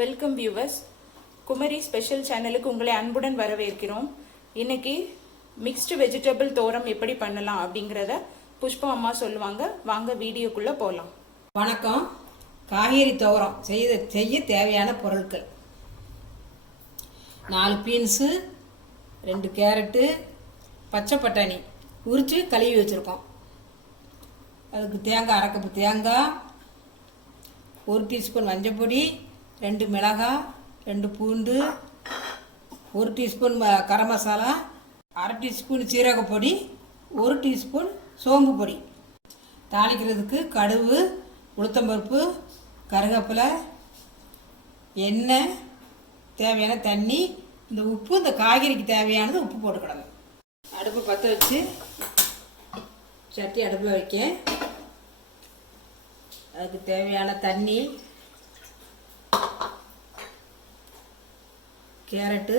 Welcome viewers. Kumari special சேனலுக்கு உங்களை அன்புடன் வரவேற்கிறோம். இன்னைக்கு மிக்ஸ்டு வெஜிடபிள் தோரம் எப்படி பண்ணலாம் அப்படிங்கிறத புஷ்பா அம்மா சொல்லுவாங்க. வாங்க வீடியோக்குள்ளே போகலாம். வணக்கம். காய்கறி தோரம் செய்ய தேவையான பொருட்கள்: 4 பீன்ஸு, 2 கேரட்டு, பச்சை பட்டாணி உரித்து கழுவி வச்சுருக்கோம். அதுக்கு தேங்காய், 1/2 கப்பு தேங்காய், 1 டீஸ்பூன் மஞ்சப்பொடி, 2 மிளகாய், 2 பூண்டு, 1 teaspoon garam masala, 1/2 teaspoon சீரகப்பொடி, 1 teaspoon சோம்பு பொடி. தாளிக்கிறதுக்கு கடுகு, உளுத்தம்பருப்பு, கருவேப்பிலை, எண்ணெய், தேவையான தண்ணி, இந்த உப்பு, இந்த காய்கறிக்கு தேவையானது உப்பு போட்டுக்கிடணும். அடுப்பு பற்ற வச்சு சட்டி அடுப்பில் வைக்க, அதுக்கு தேவையான தண்ணி, கேரட்டு,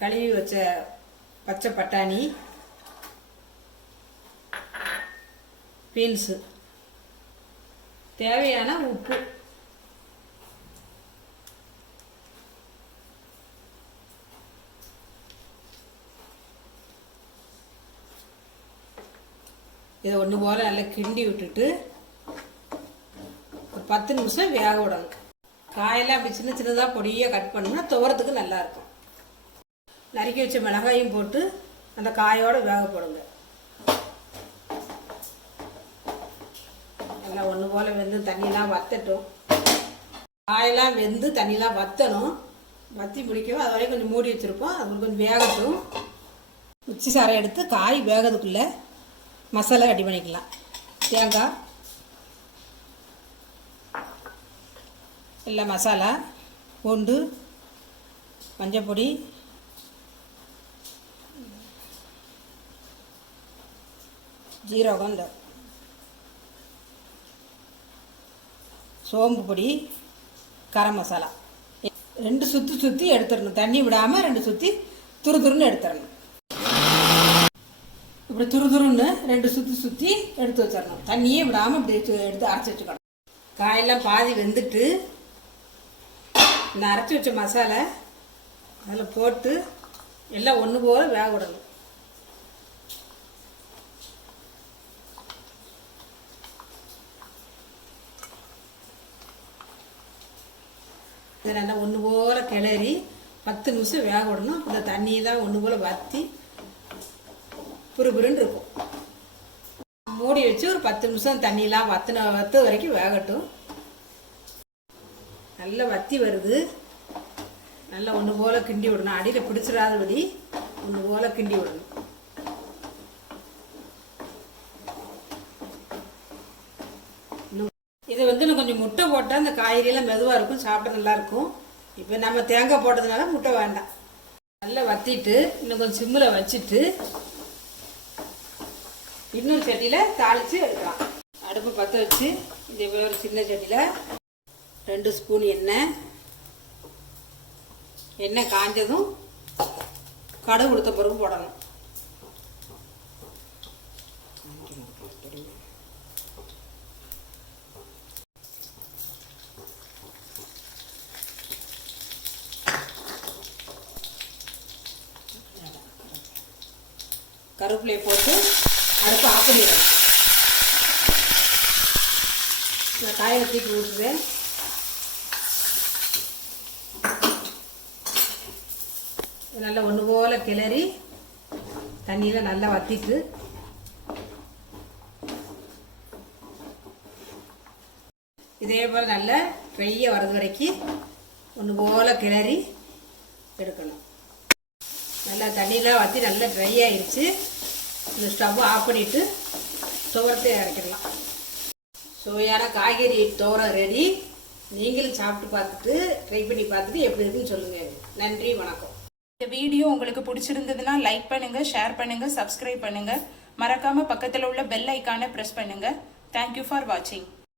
கழுவி வச்ச பச்சை பட்டாணி, பீன்ஸு, தேவையான உப்பு. இதை ஒன்று போல் நல்லா கிண்டி விட்டுட்டு ஒரு 10 நிமிஷம் வேக விடணும். காயெல்லாம் அப்படி சின்ன சின்னதாக பொடியாக கட் பண்ணோம்னா துவரத்துக்கு நல்லாயிருக்கும். நறுக்கி வச்ச மிளகாயும் போட்டு அந்த காயோடு வேக போடுங்க. நல்லா ஒன்று போல் வெந்து தண்ணியெலாம் வற்றட்டும். காயெல்லாம் வெந்து தண்ணியெலாம் வற்றணும். வற்றி பிடிக்கவும் அது வரைக்கும் கொஞ்சம் மூடி வச்சுருப்போம். அது கொஞ்சம் வேகட்டும். உச்சி சாரை எடுத்து காய் வேகிறதுக்குள்ளே மசாலா ரெடி பண்ணிக்கலாம். தேங்காய், இல்லை மசாலா, பூண்டு, மஞ்சப்பொடி, ஜீரகம், சோம்பு பொடி, கரம் மசாலா 2 சுற்றி எடுத்துடணும். தண்ணி விடாமல் 2 சுற்றி துருதுருன்னு எடுத்துடணும். இப்படி துருதுருன்னு 2 சுற்றி எடுத்து வச்சிடணும். தண்ணியே விடாமல் இப்படி எடுத்து அரைச்சி வச்சுக்கணும். காயெல்லாம் பாதி வெந்துட்டு இந்த அரைச்சி வச்ச மசாலா அதில் போட்டு எல்லாம் ஒன்று போல் வேக விடணும். இதை நல்லா ஒன்று போல் கிளறி 10 நிமிஷம் வேக விடணும். இந்த தண்ணியெல்லாம் ஒன்று போல் வற்றி புருபுருன்னு இருக்கும். மூடி வச்சு ஒரு 10 நிமிஷம் தண்ணியெலாம் வத்த வரைக்கும் வேகட்டும். நல்லா வத்தி வருது. நல்லா ஒன்று போல் கிண்டி விடணும். அடியில் பிடிச்சிடாதபடி ஒன்று போல் கிண்டி விடணும். இதை இன்னும் கொஞ்சம் முட்டை போட்டால் அந்த காய்கறியெல்லாம் மெதுவாக இருக்கும், சாப்பிட நல்லாயிருக்கும். இப்போ நம்ம தேங்காய் போட்டதுனால முட்டை வேண்டாம். நல்லா வத்திட்டு இன்னும் கொஞ்சம் சிம்மில் வச்சுட்டு இன்னொரு சட்டியில் தாளித்து எடுக்கலாம். அடுப்பு பற்ற வச்சு இதே போல் ஒரு சின்ன சட்டியில் 2 ஸ்பூன் எண்ணெய் காஞ்சதும் கடுகு உளுத்த பருப்பு போடணும். கருவேப்பிலையை போட்டு அடுப்பு ஆஃப் பண்ணிடணும். நான் காயை தூக்கி விட்டுருவேன். நல்லா ஒன்று போல் கிளறி தண்ணியில் நல்லா வற்றிட்டு இதே போல் நல்லா ட்ரையாக வர்றது வரைக்கும் ஒன்று போல் கிளறி எடுக்கணும். நல்லா தண்ணியெலாம் வற்றி நல்லா ட்ரை ஆகிடுச்சு. இந்த ஸ்டவ் ஆஃப் பண்ணிவிட்டு துவரத்தை இறக்கிடலாம். சுவையான காய்கறி தோரம் ரெடி. நீங்களும் சாப்பிட்டு பார்த்துட்டு ட்ரை பண்ணி பார்த்துட்டு எப்படி இருக்குன்னு சொல்லுங்கள். நன்றி, வணக்கம். இந்த வீடியோ உங்களுக்கு பிடிச்சிருந்ததுன்னா லைக் பண்ணுங்கள், ஷேர் பண்ணுங்கள், சப்ஸ்கிரைப் பண்ணுங்கள். மறக்காமல் பக்கத்தில் உள்ள பெல் ஐக்கானை ப்ரெஸ் பண்ணுங்கள். தேங்க்யூ ஃபார் வாட்சிங்.